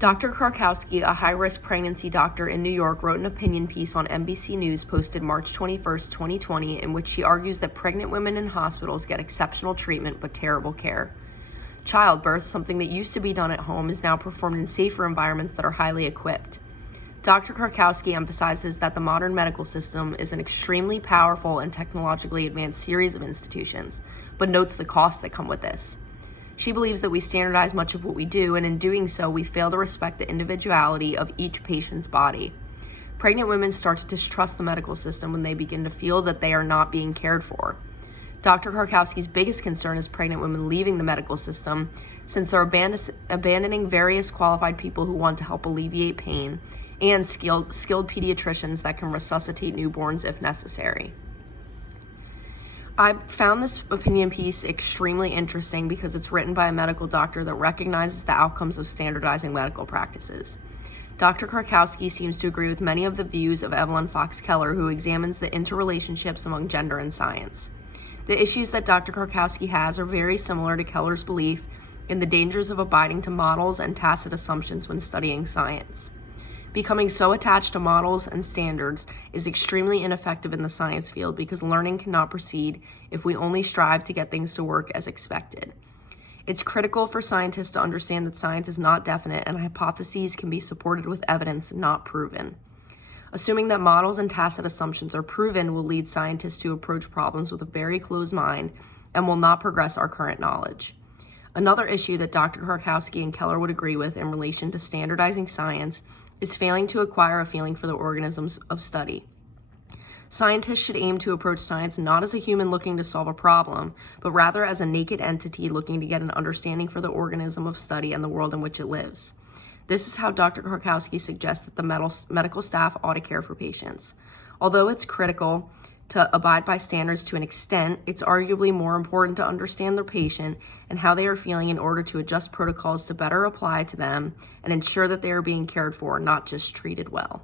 Dr. Karkowsky, a high-risk pregnancy doctor in New York, wrote an opinion piece on NBC News posted March 21, 2020, in which she argues that pregnant women in hospitals get exceptional treatment but terrible care. Childbirth, something that used to be done at home, is now performed in safer environments that are highly equipped. Dr. Karkowsky emphasizes that the modern medical system is an extremely powerful and technologically advanced series of institutions, but notes the costs that come with this. She believes that we standardize much of what we do, and in doing so, we fail to respect the individuality of each patient's body. Pregnant women start to distrust the medical system when they begin to feel that they are not being cared for. Dr. Karkowsky's biggest concern is pregnant women leaving the medical system, since they're abandoning various qualified people who want to help alleviate pain and skilled pediatricians that can resuscitate newborns if necessary. I found this opinion piece extremely interesting because it's written by a medical doctor that recognizes the outcomes of standardizing medical practices. Dr. Karkowsky seems to agree with many of the views of Evelyn Fox Keller, who examines the interrelationships among gender and science. The issues that Dr. Karkowsky has are very similar to Keller's belief in the dangers of abiding to models and tacit assumptions when studying science. Becoming so attached to models and standards is extremely ineffective in the science field because learning cannot proceed if we only strive to get things to work as expected. It's critical for scientists to understand that science is not definite and hypotheses can be supported with evidence, not proven. Assuming that models and tacit assumptions are proven will lead scientists to approach problems with a very closed mind and will not progress our current knowledge. Another issue that Dr. Karkowsky and Keller would agree with in relation to standardizing science is failing to acquire a feeling for the organisms of study. Scientists should aim to approach science not as a human looking to solve a problem, but rather as a naked entity looking to get an understanding for the organism of study and the world in which it lives. This is how Dr. Karkowsky suggests that the medical staff ought to care for patients. Although it's critical to abide by standards to an extent, it's arguably more important to understand the patient and how they are feeling in order to adjust protocols to better apply to them and ensure that they are being cared for, not just treated well.